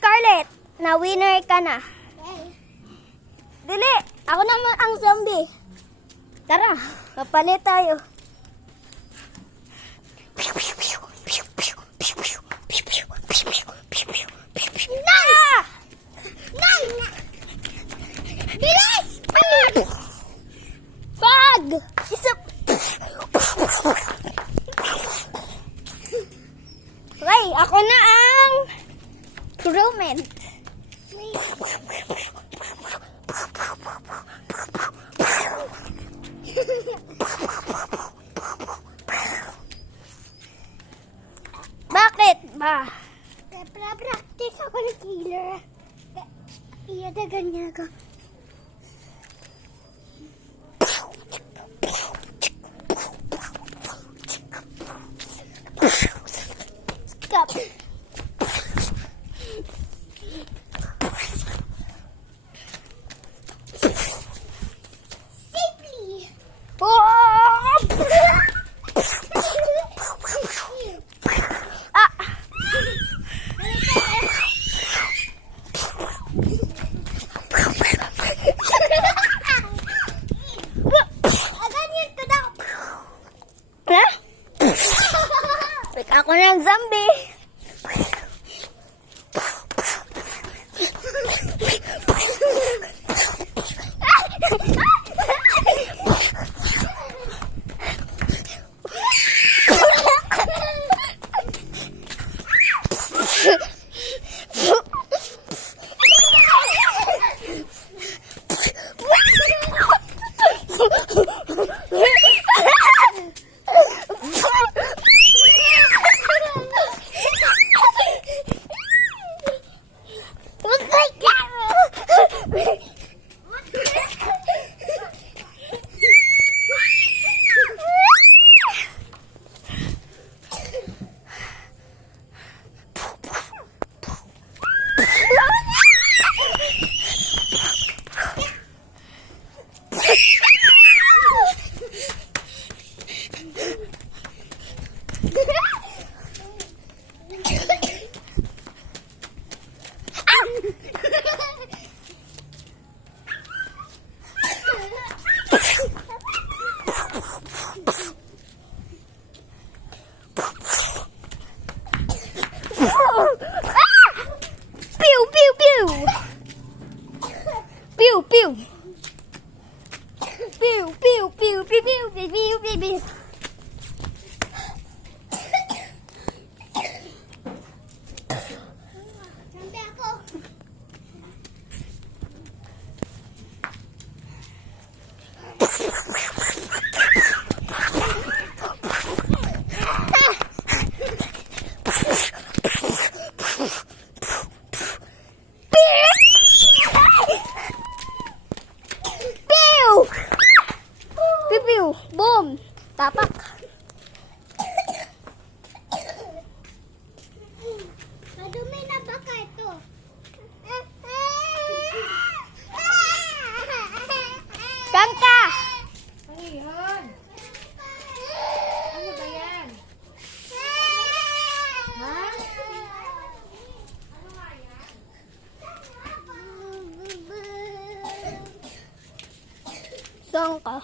Scarlett, na winner ka na. Dili, ako naman ang zombie. Tara, kapalit tayo. Nay! Nay! Bilis! Bag! Isa... Okay, ako na ang crewmate. Bakit ba? Practice ako ng killer. Iya, ganyan ka. Stop. Safely. Oh! Ah! Ganyan ka daw. Ha? Ako ng zombie. Pew pew pew. Pew pew. Pew pew pew pew pew pew pew pew. Sampai ako. Pew! Pew pew. Boom. Tapak. Madumi na baka ito. Saan ka? Ano yun? Ano ba yan? Ha? Saan ka?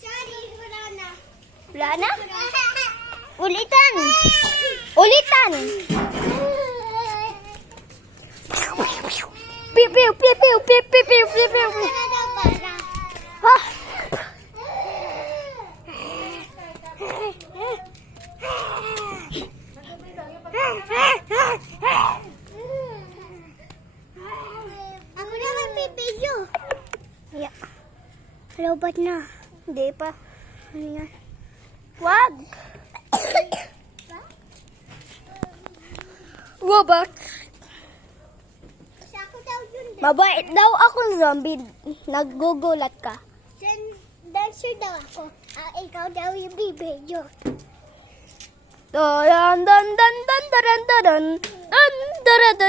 Sorry, wala na. Wala na? Ulitan! Ulitan! Pew pew pew pew pew pew pew pew pew. Para daw, para. Ha? Ako na mag-video. Yeah. Hello, ba't na? Hindi pa. Ano yan? Wag! Robot! Sa ako daw yun. Mabait daw akong zombie. Naggugulat ka. Dancer daw ako. Ikaw daw yung bibidyo. Dan dan dan dan dan dan dan dan dan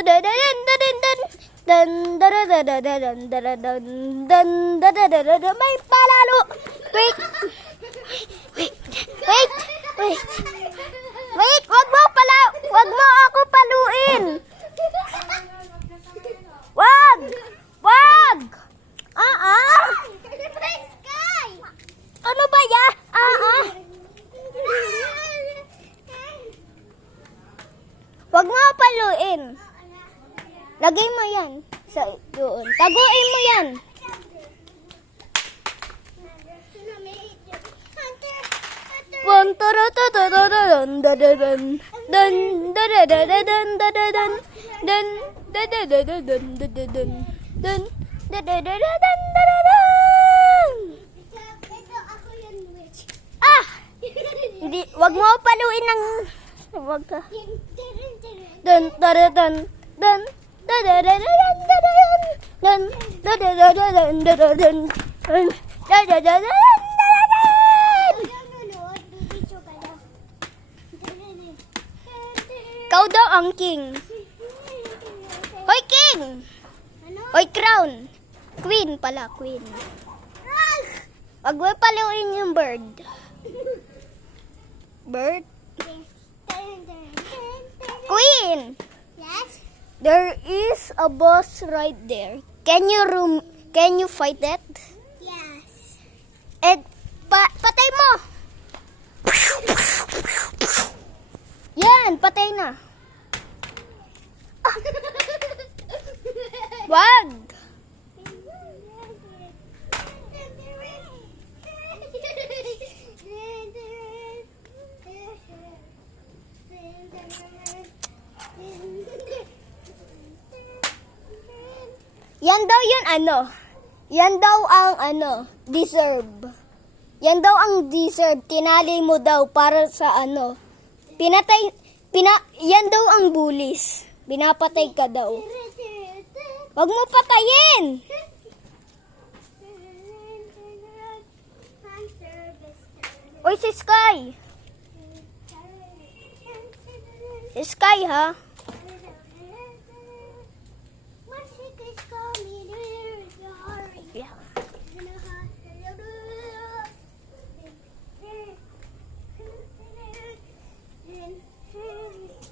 dan dan dan dan may palalo. Wait. Wait. Wait. Wait. Wait. Wag mo ako paluin. Wag mo paluin. Lagay mo yan sa doon. Taguin mo yan. Pun taratatatatan dadadan dan dadadadadan dadadan dan dadadadadan dadadan dan dadadadadan dadadan. Ah! Hindi, wag mo paluin ng wag ka. Dan dadadan dan dadadadadan dadadan dan dadadadadan dadadan dan dadadadadan dadadan. Ikaw daw ang king. Hoy, king! Hoy, crown. Queen pala, queen. Wag mo paluin yung bird. Bird? Queen! Yes? There is a boss right there. Can you fight that? Yes. And patay mo. Yan, patay na. Wag. Yan daw yun ano. Yan daw ang deserve. Yan daw ang deserve. Tinali mo daw para sa yan daw ang bullies. Binapatay ka daw. Wag mo patayin. Oy, si Sky. Si Sky, ha? Yeah.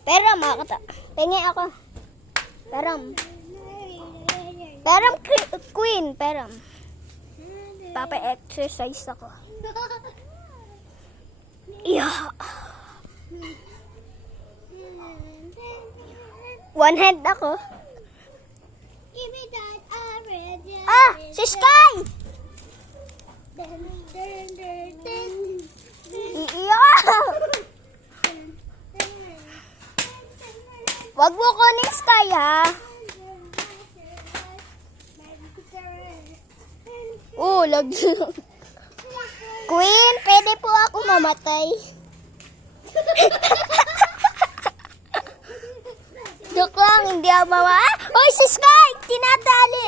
Peram, tingi ako. Peram. Peram, queen. Peram. Papa-exercise ako. Yeah. One hand ako. Ah, si Sky! Yeah. Wag mo kunin Sky, ha? Oh, laglag. Queen, pwede po ako mamatay. Joke lang, hindi ako mamatay. Hoy, si Sky! Tinatali!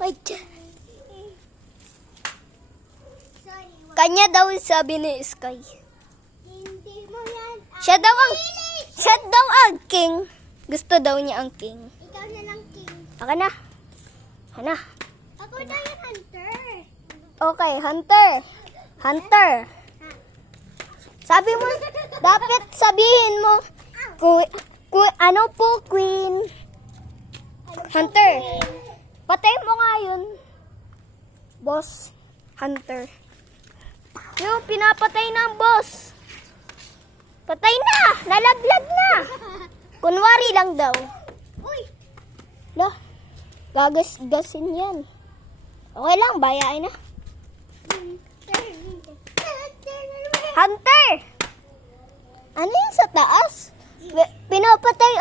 Wait. Kanya daw sabi ni Sky. Siya daw ang king. Gusto daw niya ang king. Ikaw na lang, king. Aka na. Hana. Ako na yung hunter. Okay, hunter. Hunter. Sabi mo, dapat sabihin mo, ano po, queen? Hunter. Patay mo nga yun. Boss. Hunter. Yung pinapatay ng boss. Patay na! Nalaglag na! Kunwari lang daw. Uy! Lah, gagasgasin yan. Okay lang, bayain na. Hunter! Ano yung sa taas? Pinapatay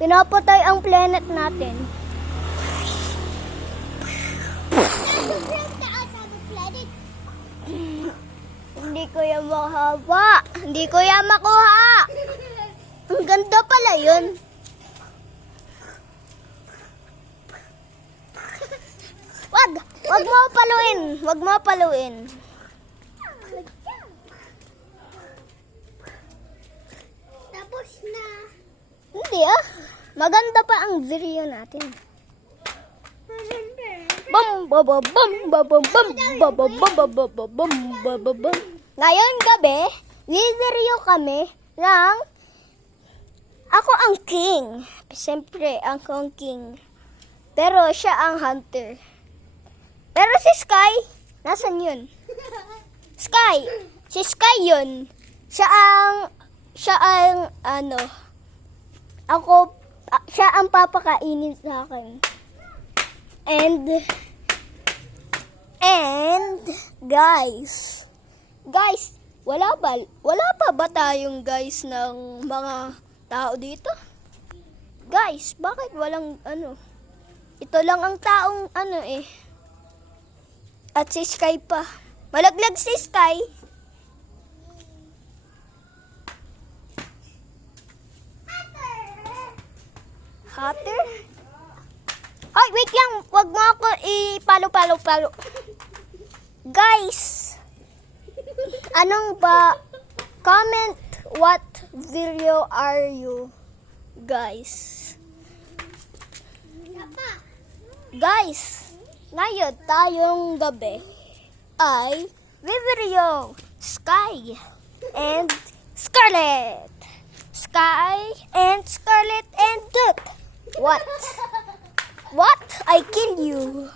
pinapatay ang planet natin. Hindi ko yan mahaba. Hindi ko yan makuha. Ang ganda pala yun. Wag mo paluin. Wag mo paluin. Tapos na. Hindi ah. Maganda pa ang video natin. Bum bum bum bum bum bum bum bum bum bum bum bum. Ngayon gabi, video kami ng ako ang king. Siyempre, ako ang king. Pero siya ang hunter. Pero si Sky, nasan yun? Sky, si Sky yun. Siya ang, siya ang papakainin sa akin. And, guys, wala pa ba tayong guys ng mga tao dito? Guys, bakit walang ito lang ang taong at si Sky pa. Malaglag si Sky. Hatter? Ay, wait lang. Wag mo ako palo. Guys, comment what video are you, guys? Guys, ngayon tayong gabi ay video Sky and Scarlet. Sky and Scarlet and Duke. What? I kill you.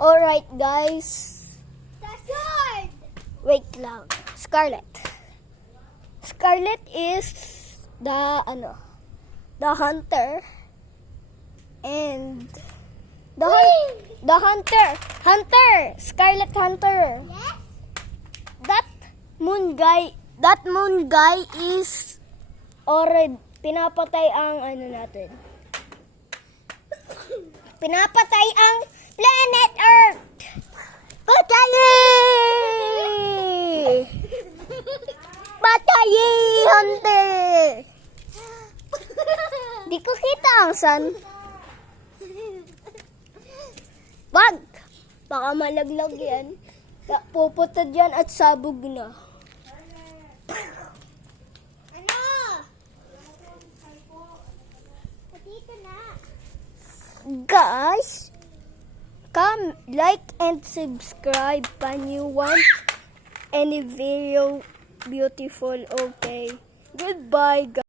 Alright, guys. The sword! Wait lang. Scarlet. Scarlet is the hunter. And the hunter. Scarlet Hunter. Yes? That moon guy is already pinapatay ang natin. Pinapatay ang planet Earth. Patayi, hunter. Di ko kita ang sun. Baka malaglag yan. Pupunta dyan at sabog na. Ano? Dito na. Guys, come like and subscribe when you want any video beautiful. Okay. Goodbye, guys.